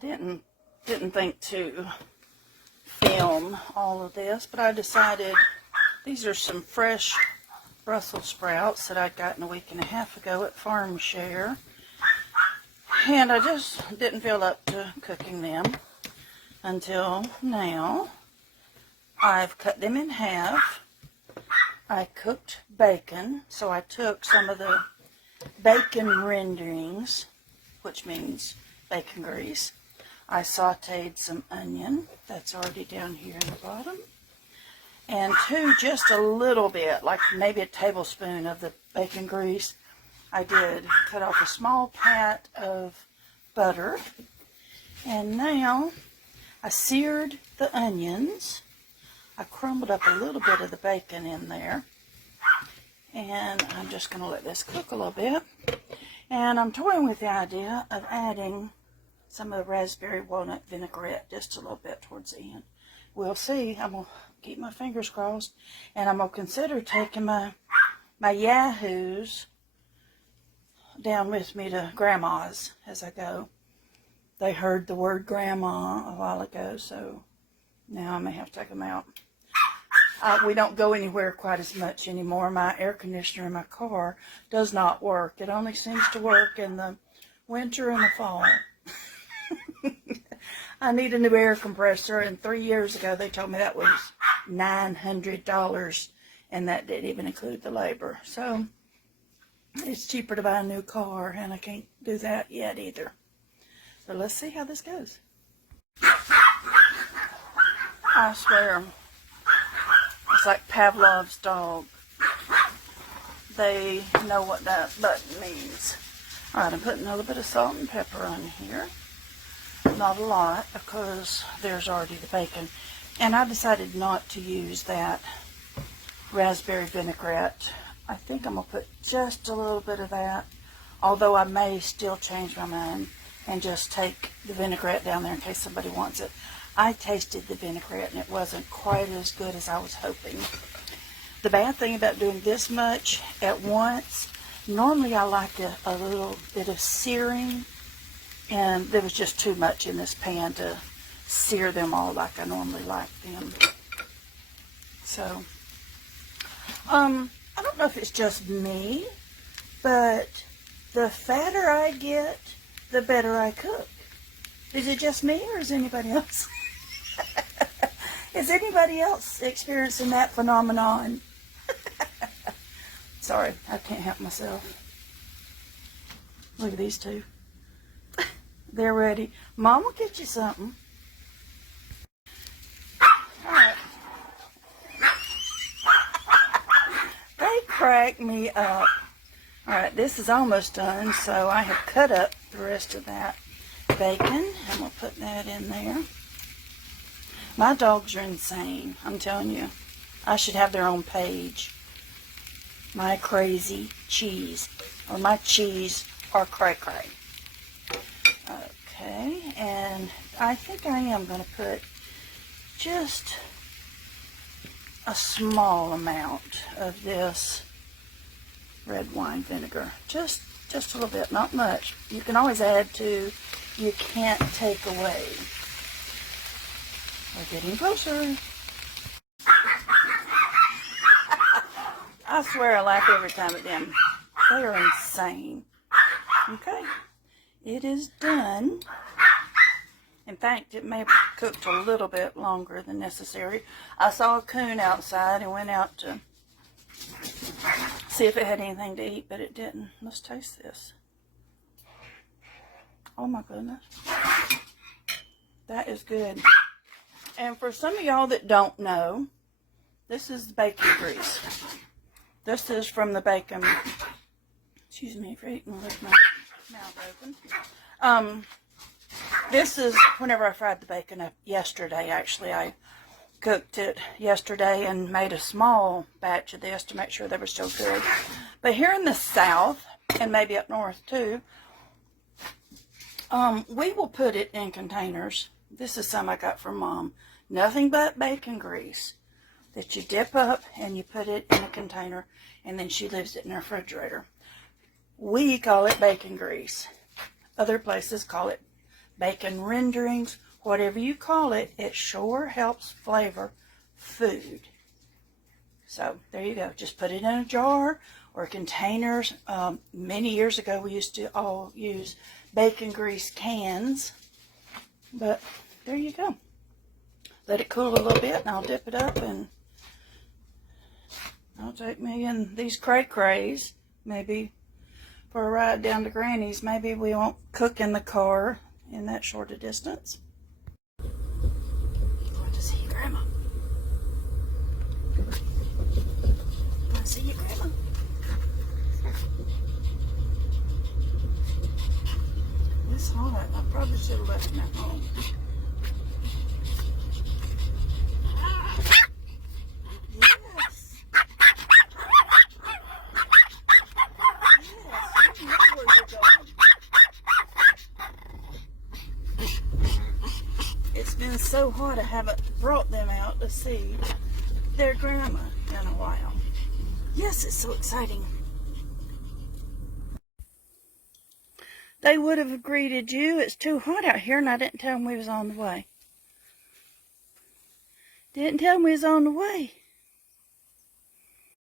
didn't think to film all of this, but I decided these are some fresh Brussels sprouts that I'd gotten a week and a half ago at Farm Share, and I just didn't feel up to cooking them until now. I've cut them in half. I cooked bacon, so I took some of the bacon renderings, which means bacon grease. I sauteed some onion, that's already down here in the bottom, and just a little bit, like maybe a tablespoon of the bacon grease. I did cut off a small pat of butter, and now I seared the onions. I crumbled up a little bit of the bacon in there, and I'm just going to let this cook a little bit. And I'm toying with the idea of adding some of the raspberry walnut vinaigrette just a little bit towards the end. We'll see. I'm going to keep my fingers crossed, and I'm going to consider taking my yahoos down with me to Grandma's as I go. They heard the word grandma a while ago, so now I may have to take them out. We don't go anywhere quite as much anymore. My air conditioner in my car does not work. It only seems to work in the winter and the fall. I need a new air compressor, and 3 years ago they told me that was $900, and that didn't even include the labor. So it's cheaper to buy a new car, and I can't do that yet either. So let's see how this goes. I swear, it's like Pavlov's dog. They know what that button means. Alright, I'm putting a little bit of salt and pepper on here. Not a lot, because there's already the bacon. And I decided not to use that raspberry vinaigrette. I think I'm going to put just a little bit of that, although I may still change my mind and just take the vinaigrette down there in case somebody wants it. I tasted the vinaigrette, and it wasn't quite as good as I was hoping. The bad thing about doing this much at once, normally I like a little bit of searing, and there was just too much in this pan to sear them all like I normally like them. So, I don't know if it's just me, but the fatter I get, the better I cook. Is it just me, or is anybody else? Is anybody else experiencing that phenomenon? Sorry, I can't help myself. Look at these two. They're ready. Mom will get you something. Alright. They crack me up. Alright, this is almost done, so I have cut up the rest of that bacon. I'm going to put that in there. My dogs are insane, I'm telling you. I should have their own page. My crazy cheese. Or my cheese or cray-cray. Okay, and I think I am going to put just a small amount of this red wine vinegar. Just a little bit, not much. You can always add to, you can't take away. We're getting closer. I swear I laugh every time at them. They are insane. Okay, it is done. In fact, it may have cooked a little bit longer than necessary. I saw a coon outside and went out to see if it had anything to eat, but it didn't. Let's taste this. Oh my goodness. That is good. And for some of y'all that don't know, this is bacon grease. This is from the bacon. Excuse me for eating with my mouth open. This is whenever I fried the bacon up yesterday. Actually, I cooked it yesterday and made a small batch of this to make sure they were still good. But here in the South, and maybe up north too, we will put it in containers. This is some I got from Mom. Nothing but bacon grease that you dip up and you put it in a container, and then she leaves it in her refrigerator. We call it bacon grease. Other places call it bacon renderings, whatever you call it, it sure helps flavor food. So there you go. Just put it in a jar or containers. Many years ago we used to all use bacon grease cans, but there you go. Let it cool a little bit and I'll dip it up and I'll take me and these cray-crays maybe for a ride down to Granny's. Maybe we won't cook in the car in that short a distance. Going to see you, Grandma. Want to see you, Grandma? It's hot. I probably should have left him at home. It's been so hot I haven't brought them out to see their grandma in a while. Yes, it's so exciting. They would have greeted you. It's too hot out here and I didn't tell them we was on the way. Didn't tell them we was on the way.